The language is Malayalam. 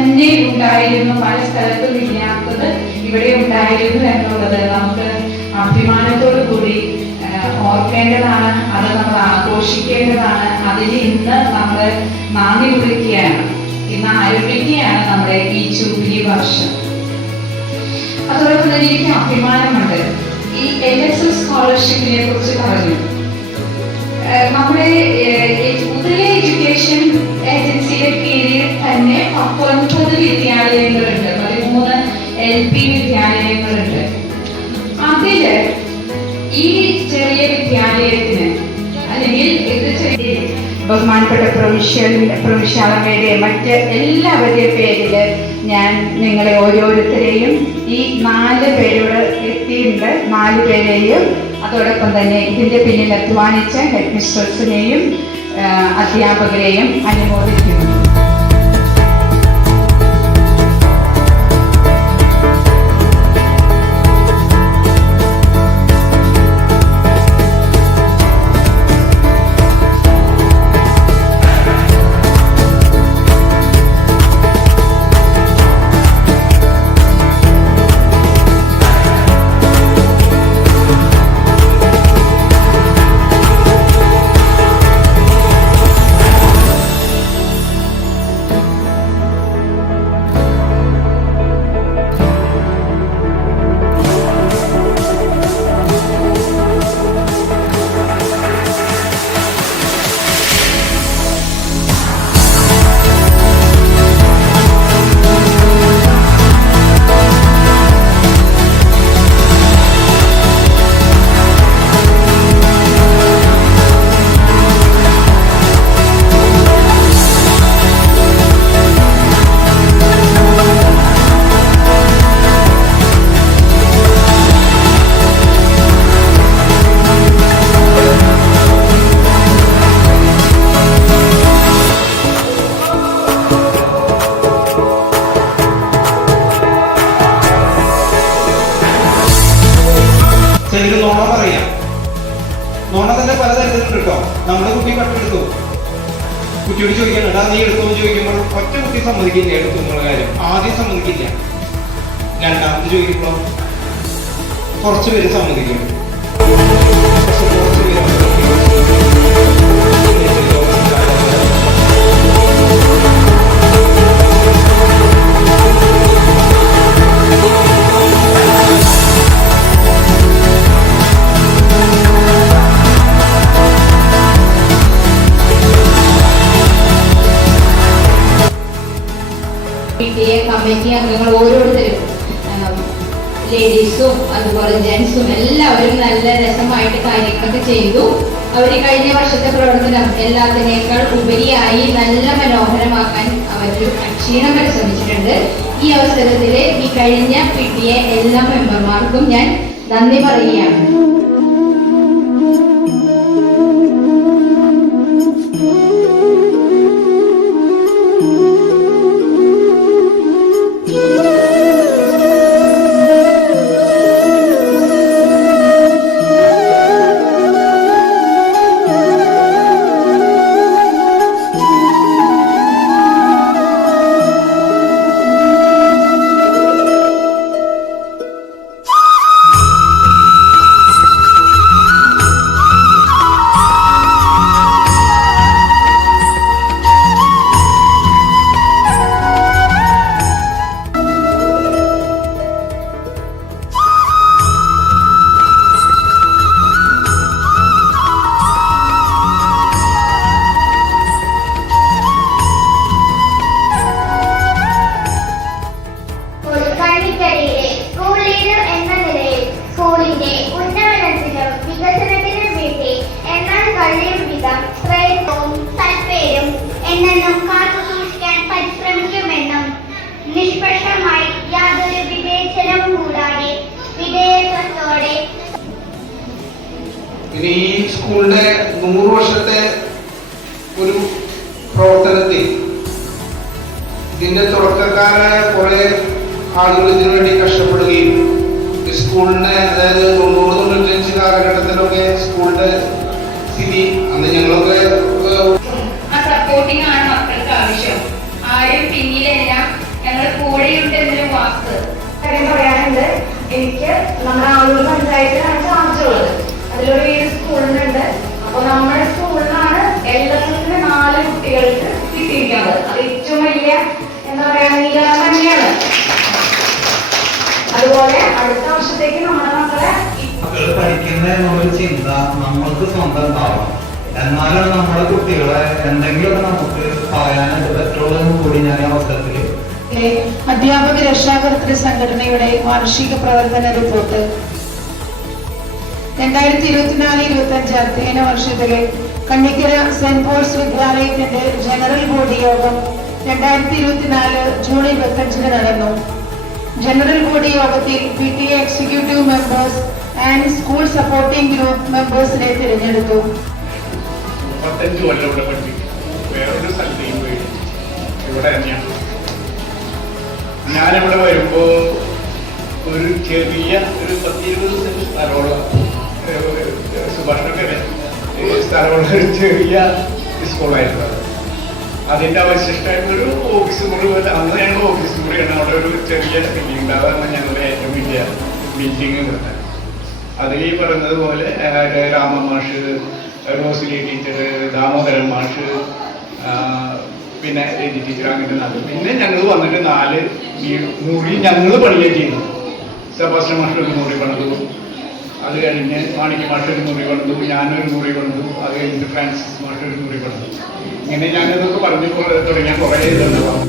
തന്നെ ഉണ്ടായിരുന്നു, പല സ്ഥലത്തും ഇല്ലാത്തത് ഇവിടെ ഉണ്ടായിരുന്നു എന്നുള്ളത് നമുക്ക് അഭിമാനത്തോടു കൂടി ഓർക്കേണ്ടതാണ്. അത് നമ്മൾ ആഘോഷിക്കേണ്ടതാണ്. അതിന് ഇന്ന് നമ്മൾ നന്ദി കുറിക്കുകയാണ്, ഇന്ന് ആരംഭിക്കുകയാണ് നമ്മുടെ ഈ ജൂബിലി വർഷം. അതോടൊപ്പം തന്നെ എനിക്ക് അഭിമാനമുണ്ട്. ഈ LSS സ്കോളർഷിപ്പിനെ കുറിച്ച് പറഞ്ഞു. നമ്മുടെ ഉദയ എഡ്യൂക്കേഷൻ ഏജൻസിയുടെ കീഴിൽ തന്നെ 19 വിദ്യാലയങ്ങളുണ്ട്, 13 LP വിദ്യാലയങ്ങളുണ്ട്. അതില് ഈ ചെറിയ വിദ്യാലയത്തിന് അല്ലെങ്കിൽ ബഹുമാനപ്പെട്ട പ്രവിശ്യാലമ്മയുടെ മറ്റ് എല്ലാവരുടെയും പേരില് ഞാൻ നിങ്ങളെ ഓരോരുത്തരെയും ഈ 4 പേരോട് എത്തിയിട്ടുണ്ട്. 4 പേരെയും അതോടൊപ്പം തന്നെ ഇതിന്റെ പിന്നിൽ അധ്വാനിച്ച ഹെഡ് മിസ്ട്രസിനെയും അധ്യാപകരെയും അനുമോദിക്കുന്നു. നോണ പറയാം. നോണ തന്നെ പലതരത്തിലുണ്ട് കേട്ടോ. നമ്മുടെ കുട്ടി കട്ടെടുത്തു, കുട്ടിയോട് ചോദിക്കണം എടാ നീ എടുത്തോന്ന് ചോദിക്കുമ്പോൾ ഒറ്റ കുട്ടി സമ്മതിക്കില്ല എടുത്തു എന്നുള്ള കാര്യം. ആദ്യം സമ്മതിക്കില്ല, രണ്ടാമത് ചോദിക്കുമ്പോൾ കുറച്ച് പേര് സമ്മതിക്കും. കമ്മിറ്റി അംഗങ്ങൾ ഓരോരുത്തരും, ലേഡീസും അതുപോലെ ജെന്റ്സും എല്ലാവരും നല്ല രസമായിട്ട് കാര്യങ്ങളൊക്കെ ചെയ്തു. അവർ കഴിഞ്ഞ വർഷത്തെ പ്രവർത്തനം എല്ലാത്തിനേക്കാൾ ഉപരിയായി നല്ല മനോഹരമാക്കാൻ അവർ അക്ഷീണം പരിശ്രമിച്ചിട്ടുണ്ട്. ഈ അവസരത്തിൽ ഈ കഴിഞ്ഞ PTA എല്ലാ മെമ്പർമാർക്കും ഞാൻ നന്ദി പറയുകയാണ്. നിഷ്പക്ഷമായി യാതൊരു വിവേചനവും കൂടാതെ വിധേയത്വത്തോടെ ഇനി ഈ സ്കൂളിന്റെ 100 വർഷത്തെ ഒരു പ്രവർത്തനത്തിൽ ഇതിന്റെ തുടക്കക്കാരായ കുറെ ആളുകൾ ഇതിനു വേണ്ടി കഷ്ടപ്പെടുകയും സ്കൂളിനെ, അതായത് 90-95 കാലഘട്ടത്തിലൊക്കെ സ്കൂളിന്റെ സ്ഥിതി അന്ന് ഞങ്ങളൊക്കെ സപ്പോർട്ടിംഗ് ആണ് മക്കൾക്ക് ആവശ്യം. ആരും പിന്നിലെല്ലാം എന്തെങ്കിലുമൊക്കെ നമുക്ക് പറയാനായിട്ട് പറ്റുള്ളൂ കൂടി ഞാൻ അവസരത്തിൽ അധ്യാപക രക്ഷാകർതൃ സംഘടനയുടെ വാർഷിക പ്രവർത്തന റിപ്പോർട്ട് 2024-25 അധ്യയന വർഷത്തിലെ കണ്ണിക്കര സെന്റ് പോൾസ് വിദ്യാലയത്തിന്റെ ജനറൽ ബോഡി യോഗം 2024 ജൂൺ 25 നടന്നു. ജനറൽ ബോഡി യോഗത്തിൽ PTA executive members and school supporting group മെമ്പേഴ്സിനെ തിരഞ്ഞെടുത്തു. 35 കൊല്ലം ഇവിടെ പഠിപ്പിക്കും. വേറൊരു സ്ഥലത്തേക്ക് പോയി ഇവിടെ തന്നെയാണ്. ഞാനിവിടെ വരുമ്പോൾ ഒരു ചെറിയ ഒരു 10-20 സെന്റ് സ്ഥലമുള്ള സുഭാഷൊക്കെ സ്ഥലമുള്ള ഒരു ചെറിയ സ്കൂളായിരുന്നു. അതിൻ്റെ അവശിഷ്ടമായിട്ടൊരു ഓഫീസ് മുറി പോലെ അന്ന് ഞങ്ങൾ ഓഫീസ് മുറിയാണ്. അവിടെ ഒരു ചെറിയ ബിൽഡിംഗ് ഉണ്ടാവുക ഞങ്ങളുടെ ഏറ്റവും വലിയ ബിൽഡിംഗ് ഇവിടെ. അതിൽ ഈ പറയുന്നത് പോലെ രാമമാഷ്, റോസിലി ടീച്ചർ, ദാമോദരൻ മാഷ്, പിന്നെ രജി ടീച്ചർ, അങ്ങനെ 4. പിന്നെ ഞങ്ങൾ വന്നിട്ട് 4 മുറി ഞങ്ങൾ പണിയെ ചെയ്യുന്നു. സെബാസ്റ്റ്യൻ മാഷ് ഒരു മുറി പണിതു, അത് കഴിഞ്ഞ് മാണിക്യ മാഷ് ഒരു മുറി പണിതു, ഞാനൊരു മുറി പണിതു, അത് കഴിഞ്ഞിട്ട് ഫ്രാൻസിസ് മാഷ് ഒരു മുറി പണിതു. ഇങ്ങനെ ഞാനതൊക്കെ പറഞ്ഞു തുടങ്ങിയ കുറേ ഇതുണ്ടാവും.